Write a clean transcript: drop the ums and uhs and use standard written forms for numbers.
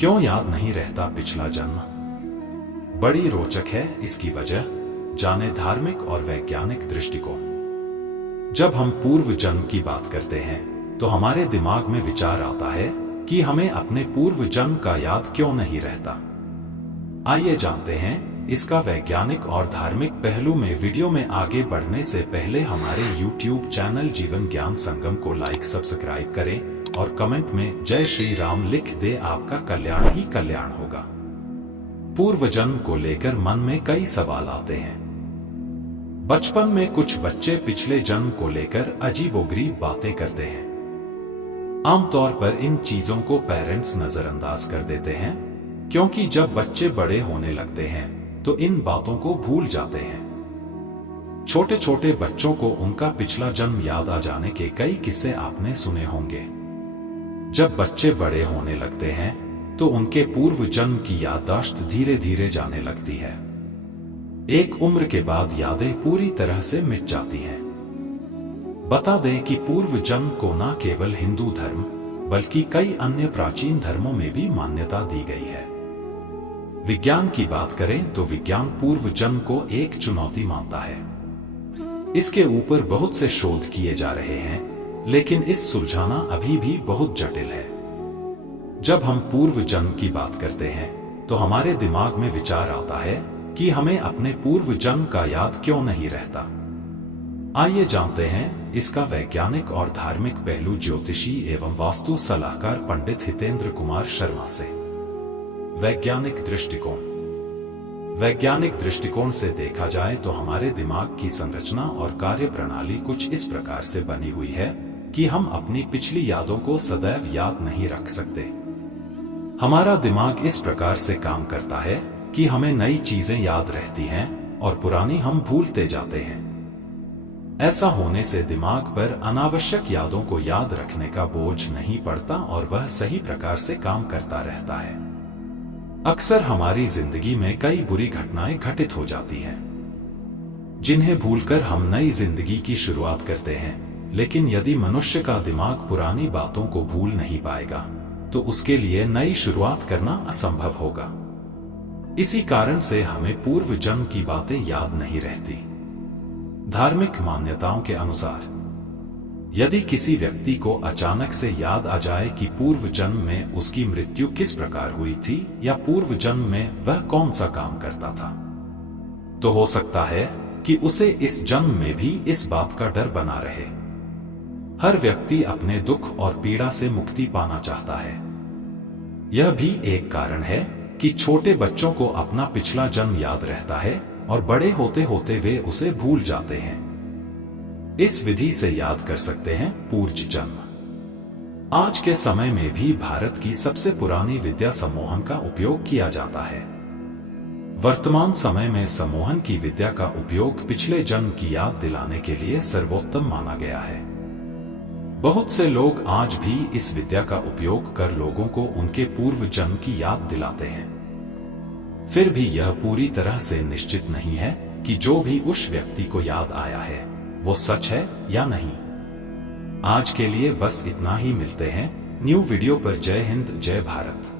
क्यों याद नहीं रहता पिछला जन्म? बड़ी रोचक है इसकी वजह, जाने धार्मिक और वैज्ञानिक दृष्टिकोण। जब हम पूर्व जन्म की बात करते हैं तो हमारे दिमाग में विचार आता है कि हमें अपने पूर्व जन्म का याद क्यों नहीं रहता। आइए जानते हैं इसका वैज्ञानिक और धार्मिक पहलू में। वीडियो में आगे बढ़ने से पहले हमारे YouTube चैनल जीवन ज्ञान संगम को लाइक सब्सक्राइब करें और कमेंट में जय श्री राम लिख दे। आपका कल्याण ही कल्याण होगा। पूर्व जन्म को लेकर मन में कई सवाल आते हैं। बचपन में कुछ बच्चे पिछले जन्म को लेकर अजीबोगरीब बातें करते हैं। आमतौर पर इन चीजों को पेरेंट्स नजरअंदाज कर देते हैं, क्योंकि जब बच्चे बड़े होने लगते हैं तो इन बातों को भूल जाते हैं। छोटे छोटे बच्चों को उनका पिछला जन्म याद आ जाने के कई किस्से आपने सुने होंगे। जब बच्चे बड़े होने लगते हैं तो उनके पूर्व जन्म की याददाश्त धीरे धीरे जाने लगती है। एक उम्र के बाद यादें पूरी तरह से मिट जाती हैं। बता दें कि पूर्व जन्म को न केवल हिंदू धर्म बल्कि कई अन्य प्राचीन धर्मों में भी मान्यता दी गई है। विज्ञान की बात करें तो विज्ञान पूर्व जन्म को एक चुनौती मानता है। इसके ऊपर बहुत से शोध किए जा रहे हैं, लेकिन इस सुलझाना अभी भी बहुत जटिल है। जब हम पूर्व जन्म की बात करते हैं तो हमारे दिमाग में विचार आता है कि हमें अपने पूर्व जन्म का याद क्यों नहीं रहता। आइए जानते हैं इसका वैज्ञानिक और धार्मिक पहलू ज्योतिषी एवं वास्तु सलाहकार पंडित हितेंद्र कुमार शर्मा से। वैज्ञानिक दृष्टिकोण। वैज्ञानिक दृष्टिकोण से देखा जाए तो हमारे दिमाग की संरचना और कार्य प्रणाली कुछ इस प्रकार से बनी हुई है कि हम अपनी पिछली यादों को सदैव याद नहीं रख सकते। हमारा दिमाग इस प्रकार से काम करता है कि हमें नई चीजें याद रहती हैं और पुरानी हम भूलते जाते हैं। ऐसा होने से दिमाग पर अनावश्यक यादों को याद रखने का बोझ नहीं पड़ता और वह सही प्रकार से काम करता रहता है। अक्सर हमारी जिंदगी में कई बुरी घटनाएं घटित हो जाती हैं, जिन्हें भूलकर हम नई जिंदगी की शुरुआत करते हैं। लेकिन यदि मनुष्य का दिमाग पुरानी बातों को भूल नहीं पाएगा तो उसके लिए नई शुरुआत करना असंभव होगा। इसी कारण से हमें पूर्व जन्म की बातें याद नहीं रहती। धार्मिक मान्यताओं के अनुसार यदि किसी व्यक्ति को अचानक से याद आ जाए कि पूर्व जन्म में उसकी मृत्यु किस प्रकार हुई थी या पूर्व जन्म में वह कौन सा काम करता था, तो हो सकता है कि उसे इस जन्म में भी इस बात का डर बना रहे। हर व्यक्ति अपने दुख और पीड़ा से मुक्ति पाना चाहता है। यह भी एक कारण है कि छोटे बच्चों को अपना पिछला जन्म याद रहता है और बड़े होते होते वे उसे भूल जाते हैं। इस विधि से याद कर सकते हैं पूर्व जन्म। आज के समय में भी भारत की सबसे पुरानी विद्या सम्मोहन का उपयोग किया जाता है। वर्तमान समय में सम्मोहन की विद्या का उपयोग पिछले जन्म की याद दिलाने के लिए सर्वोत्तम माना गया है। बहुत से लोग आज भी इस विद्या का उपयोग कर लोगों को उनके पूर्व जन्म की याद दिलाते हैं। फिर भी यह पूरी तरह से निश्चित नहीं है कि जो भी उस व्यक्ति को याद आया है वो सच है या नहीं। आज के लिए बस इतना ही। मिलते हैं न्यू वीडियो पर। जय हिंद, जय भारत।